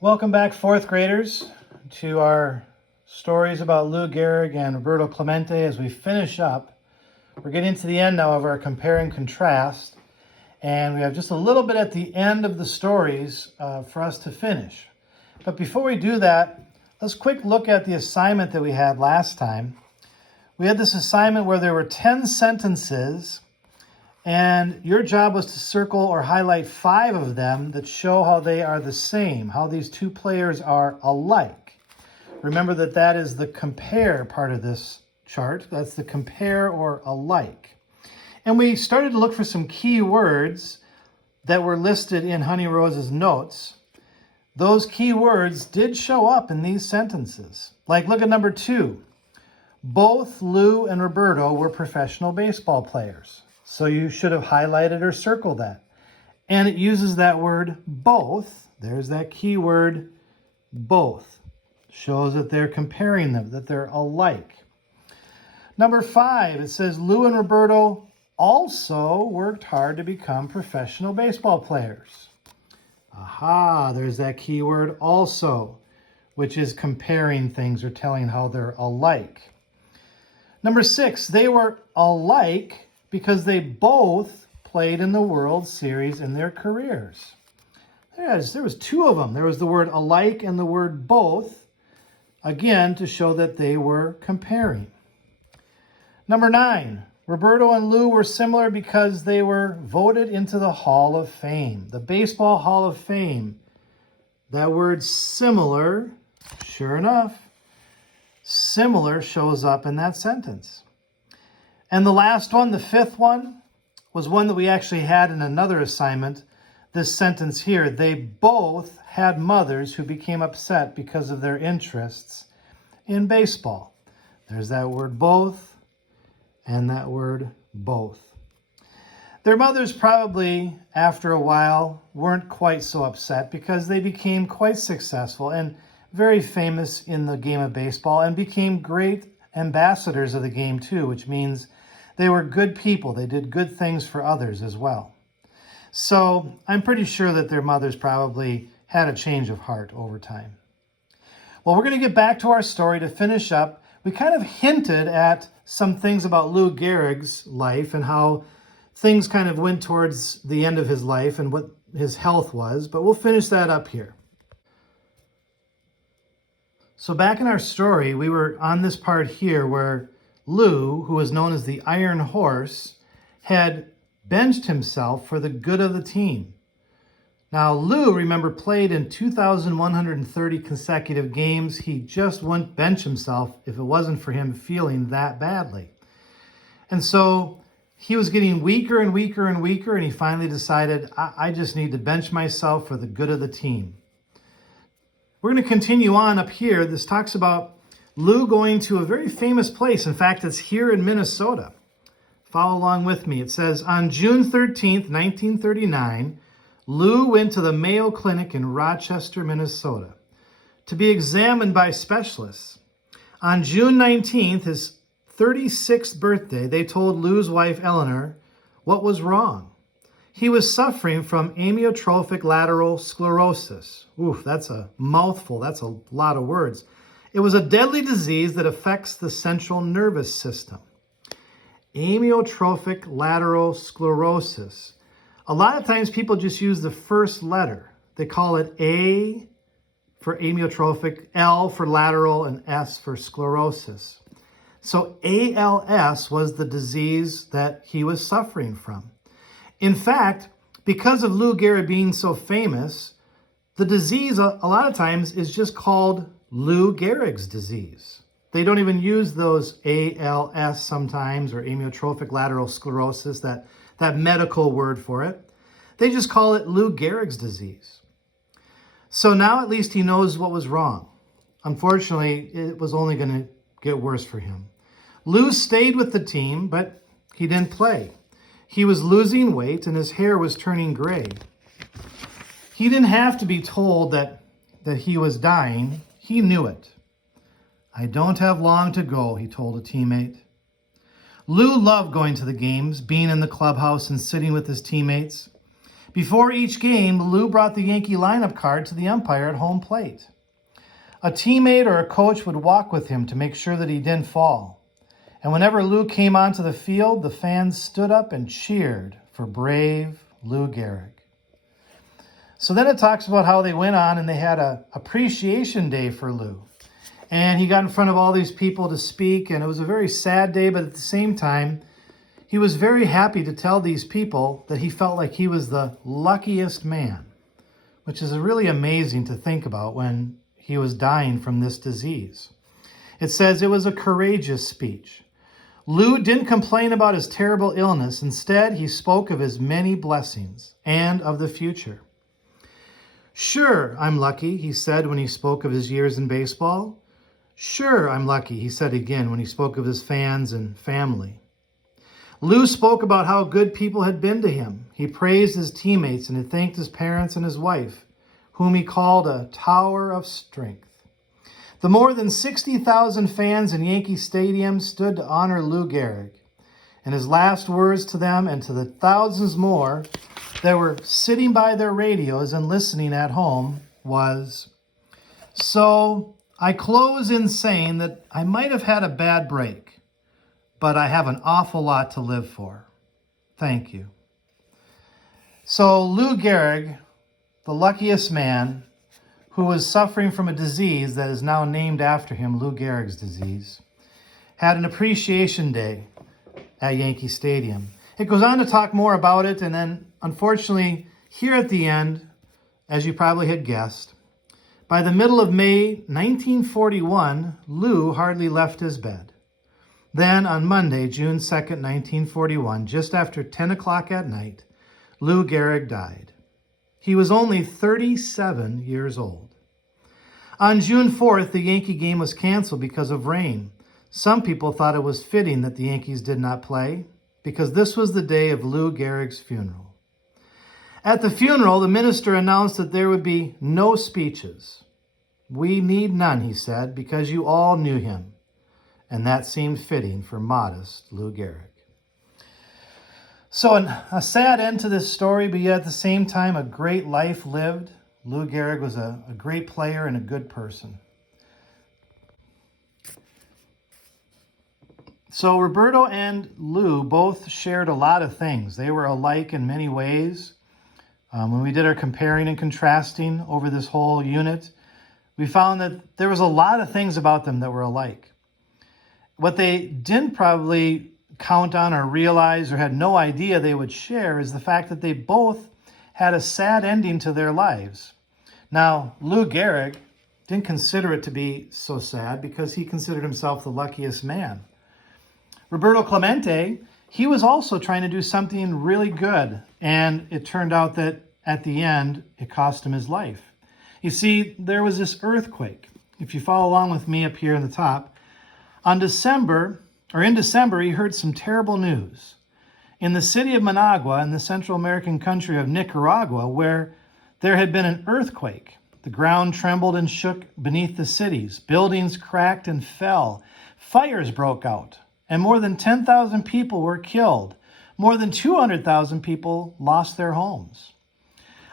Welcome back, fourth graders, to our stories about Lou Gehrig and Roberto Clemente. As we finish up, we're getting to the end now of our compare and contrast, and we have just a little bit at the end of the stories for us to finish. But before we do that, let's quick look at the assignment that we had last time. We had this assignment where there were 10 sentences, and your job was to circle or highlight 5 of them that show how they are the same, how these two players are alike. Remember that is the compare part of this chart. That's the compare or alike. And we started to look for some key words that were listed in Honey Rose's notes. Those key words did show up in these sentences. Like, look at number 2. Both Lou and Roberto were professional baseball players. So you should have highlighted or circled that. And it uses that word both. There's that key word both. Shows that they're comparing them, that they're alike. Number 5, it says Lou and Roberto also worked hard to become professional baseball players. Aha, there's that key word also, which is comparing things or telling how they're alike. Number 6, they were alike because they both played in the World Series in their careers. There was 2 of them. There was the word alike and the word both, again, to show that they were comparing. Number 9, Roberto and Lou were similar because they were voted into the Hall of Fame, the Baseball Hall of Fame. That word similar, sure enough, similar shows up in that sentence. And the last one, the 5th one, was one that we actually had in another assignment. This sentence here, they both had mothers who became upset because of their interests in baseball. There's that word both and that word both. Their mothers probably, after a while, weren't quite so upset because they became quite successful and very famous in the game of baseball and became great ambassadors of the game too, which means they were good people. They did good things for others as well. So I'm pretty sure that their mothers probably had a change of heart over time. Well, we're going to get back to our story to finish up. We kind of hinted at some things about Lou Gehrig's life and how things kind of went towards the end of his life and what his health was, but we'll finish that up here. So back in our story, we were on this part here where Lou, who was known as the Iron Horse, had benched himself for the good of the team. Now, Lou, remember, played in 2,130 consecutive games. He just wouldn't bench himself if it wasn't for him feeling that badly. And so he was getting weaker and weaker and weaker, and he finally decided, I just need to bench myself for the good of the team. We're going to continue on up here. This talks about Lou going to a very famous place. In fact, it's here in Minnesota. Follow along with me. It says, on June 13th, 1939, Lou went to the Mayo Clinic in Rochester, Minnesota, to be examined by specialists. On June 19th, his 36th birthday, they told Lou's wife, Eleanor, what was wrong. He was suffering from amyotrophic lateral sclerosis. Oof, that's a mouthful. That's a lot of words. It was a deadly disease that affects the central nervous system. Amyotrophic lateral sclerosis. A lot of times people just use the first letter. They call it A for amyotrophic, L for lateral, and S for sclerosis. So ALS was the disease that he was suffering from. In fact, because of Lou Gehrig being so famous, the disease a lot of times is just called Lou Gehrig's disease. They don't even use those ALS sometimes, or amyotrophic lateral sclerosis, that medical word for it. They just call it Lou Gehrig's disease. So now at least he knows what was wrong. Unfortunately, it was only going to get worse for him. Lou stayed with the team, but he didn't play. He was losing weight and his hair was turning gray. He didn't have to be told that he was dying. He knew it. I don't have long to go, he told a teammate. Lou loved going to the games, being in the clubhouse and sitting with his teammates. Before each game, Lou brought the Yankee lineup card to the umpire at home plate. A teammate or a coach would walk with him to make sure that he didn't fall. And whenever Lou came onto the field, the fans stood up and cheered for brave Lou Gehrig. So then it talks about how they went on and they had a appreciation day for Lou. And he got in front of all these people to speak, and it was a very sad day, but at the same time, he was very happy to tell these people that he felt like he was the luckiest man, which is really amazing to think about when he was dying from this disease. It says it was a courageous speech. Lou didn't complain about his terrible illness. Instead, he spoke of his many blessings and of the future. "Sure, I'm lucky," he said when he spoke of his years in baseball. "Sure, I'm lucky," he said again when he spoke of his fans and family. Lou spoke about how good people had been to him. He praised his teammates and he thanked his parents and his wife, whom he called a tower of strength. The more than 60,000 fans in Yankee Stadium stood to honor Lou Gehrig, and his last words to them and to the thousands more that were sitting by their radios and listening at home was, "So I close in saying that I might have had a bad break, but I have an awful lot to live for. Thank you." So Lou Gehrig, the luckiest man, who was suffering from a disease that is now named after him, Lou Gehrig's disease, had an appreciation day at Yankee Stadium. It goes on to talk more about it, and then unfortunately, here at the end, as you probably had guessed, by the middle of May 1941, Lou hardly left his bed. Then on Monday, June 2nd, 1941, just after 10 o'clock at night, Lou Gehrig died. He was only 37 years old. On June 4th, the Yankee game was canceled because of rain. Some people thought it was fitting that the Yankees did not play because this was the day of Lou Gehrig's funeral. At the funeral, the minister announced that there would be no speeches. "We need none," he said, "because you all knew him." And that seemed fitting for modest Lou Gehrig. So a sad end to this story, but yet at the same time, a great life lived. Lou Gehrig was a great player and a good person. So Roberto and Lou both shared a lot of things. They were alike in many ways. When we did our comparing and contrasting over this whole unit, we found that there was a lot of things about them that were alike. What they didn't probably count on or realize or had no idea they would share is the fact that they both had a sad ending to their lives. Now, Lou Gehrig didn't consider it to be so sad because he considered himself the luckiest man. Roberto Clemente, he was also trying to do something really good, and it turned out that at the end, it cost him his life. You see, there was this earthquake. If you follow along with me up here in the top, in December, he heard some terrible news. In the city of Managua, in the Central American country of Nicaragua, where there had been an earthquake, the ground trembled and shook beneath the cities. Buildings cracked and fell. Fires broke out, and more than 10,000 people were killed. More than 200,000 people lost their homes.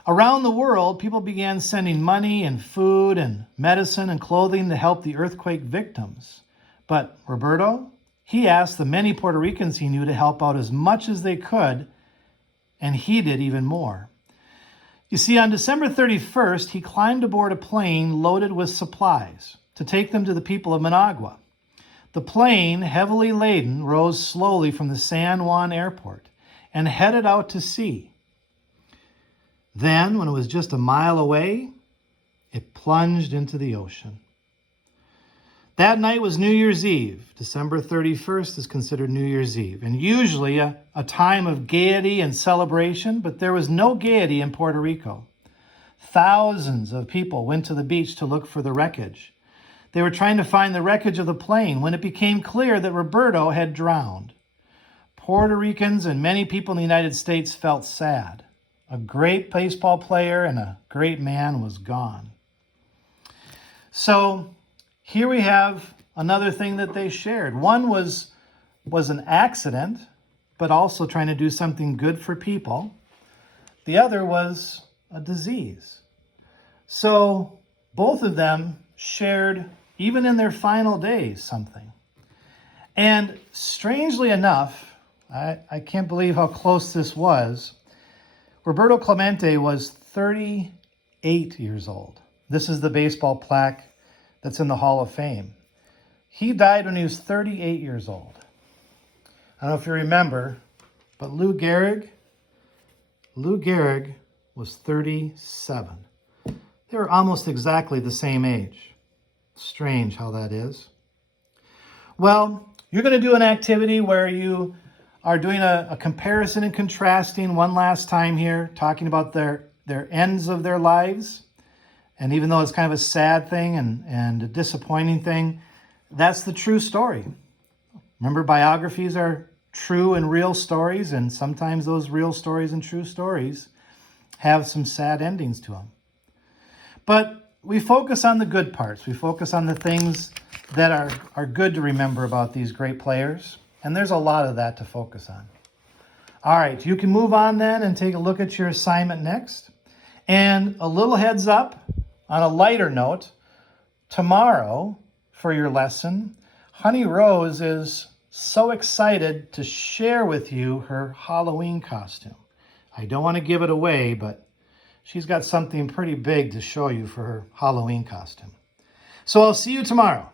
Around the world, people began sending money and food and medicine and clothing to help the earthquake victims. But Roberto, he asked the many Puerto Ricans he knew to help out as much as they could, and he did even more. You see, on December 31st, he climbed aboard a plane loaded with supplies to take them to the people of Managua. The plane, heavily laden, rose slowly from the San Juan airport and headed out to sea. Then, when it was just a mile away, it plunged into the ocean. That night was New Year's Eve. December 31st is considered New Year's Eve, and usually a time of gaiety and celebration, but there was no gaiety in Puerto Rico. Thousands of people went to the beach to look for the wreckage. They were trying to find the wreckage of the plane when it became clear that Roberto had drowned. Puerto Ricans and many people in the United States felt sad. A great baseball player and a great man was gone. So here we have another thing that they shared. One was an accident, but also trying to do something good for people. the other was a disease. So both of them shared, even in their final days, something. And strangely enough, I can't believe how close this was. Roberto Clemente was 38 years old. This is the baseball plaque that's in the Hall of Fame. He died when he was 38 years old. I don't know if you remember, but Lou Gehrig was 37. They were almost exactly the same age. Strange how that is. Well, you're going to do an activity where you are doing a comparison and contrasting one last time here, talking about their ends of their lives. And even though it's kind of a sad thing and a disappointing thing, that's the true story. Remember, biographies are true and real stories, and sometimes those real stories and true stories have some sad endings to them. But we focus on the good parts. We focus on the things that are good to remember about these great players. And there's a lot of that to focus on. All right, you can move on then and take a look at your assignment next. And a little heads up on a lighter note, tomorrow for your lesson, Honey Rose is so excited to share with you her Halloween costume. I don't want to give it away, but she's got something pretty big to show you for her Halloween costume. So I'll see you tomorrow.